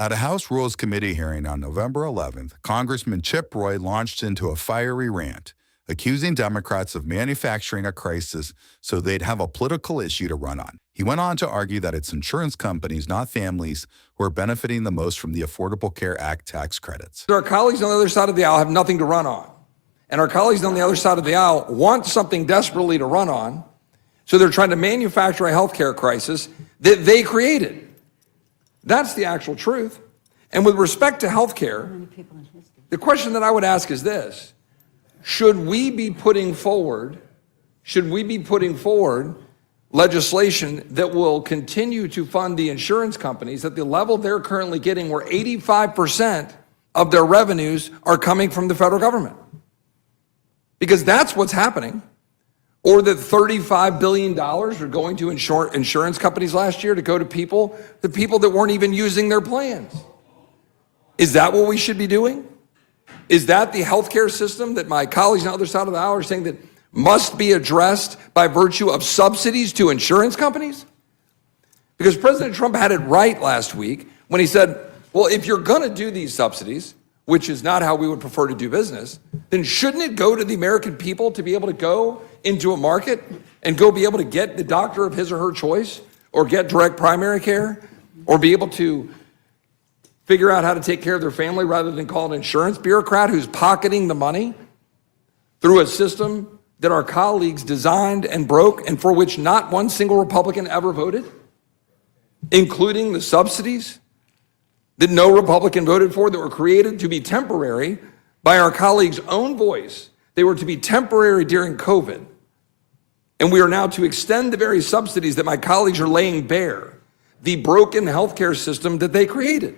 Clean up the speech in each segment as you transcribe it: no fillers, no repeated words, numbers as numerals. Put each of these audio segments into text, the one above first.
At a House Rules Committee hearing on November 11th, Congressman Chip Roy launched into a fiery rant, accusing Democrats of manufacturing a crisis so they'd have a political issue to run on. He went on to argue that it's insurance companies, not families, who are benefiting the most from the Affordable Care Act tax credits. Our colleagues on the other side of the aisle have nothing to run on. And our colleagues on the other side of the aisle want something desperately to run on, so they're trying to manufacture a healthcare crisis that they created. That's the actual truth. And with respect to healthcare, the question that I would ask is this: should we be putting forward legislation that will continue to fund the insurance companies at the level they're currently getting, where 85% of their revenues are coming from the federal government? Because that's what's happening. Or that $35 billion are going to insurance companies last year to go to the people that weren't even using their plans. Is that what we should be doing? Is that the healthcare system that my colleagues on the other side of the aisle are saying that must be addressed by virtue of subsidies to insurance companies? Because President Trump had it right last week when he said, well, if you're going to do these subsidies, which is not how we would prefer to do business, then shouldn't it go to the American people to be able to go into a market and go be able to get the doctor of his or her choice, or get direct primary care, or be able to figure out how to take care of their family rather than call an insurance bureaucrat who's pocketing the money through a system that our colleagues designed and broke, and for which not one single Republican ever voted, including the subsidies that no Republican voted for, that were created to be temporary by our colleagues' own voice. They were to be temporary during COVID. And we are now to extend the very subsidies that my colleagues are laying bare, the broken healthcare system that they created.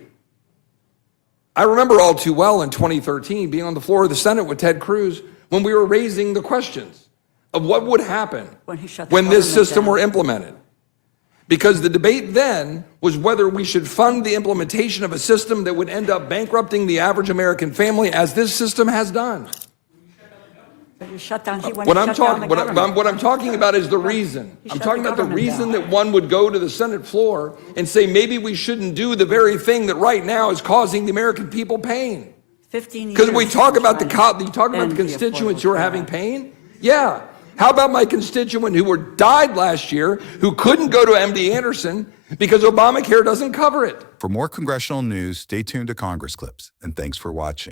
I remember all too well in 2013 being on the floor of the Senate with Ted Cruz when we were raising the questions of what would happen when this system were implemented. Because the debate then was whether we should fund the implementation of a system that would end up bankrupting the average American family, as this system has done. What I'm talking about is the reason. I'm talking about the reason that one would go to the Senate floor and say maybe we shouldn't do the very thing that right now is causing the American people pain. 15 years. Because we talk about the constituents who are having pain. Yeah. How about my constituent who died last year, who couldn't go to MD Anderson because Obamacare doesn't cover it? For more congressional news, stay tuned to Congress Clips, and thanks for watching.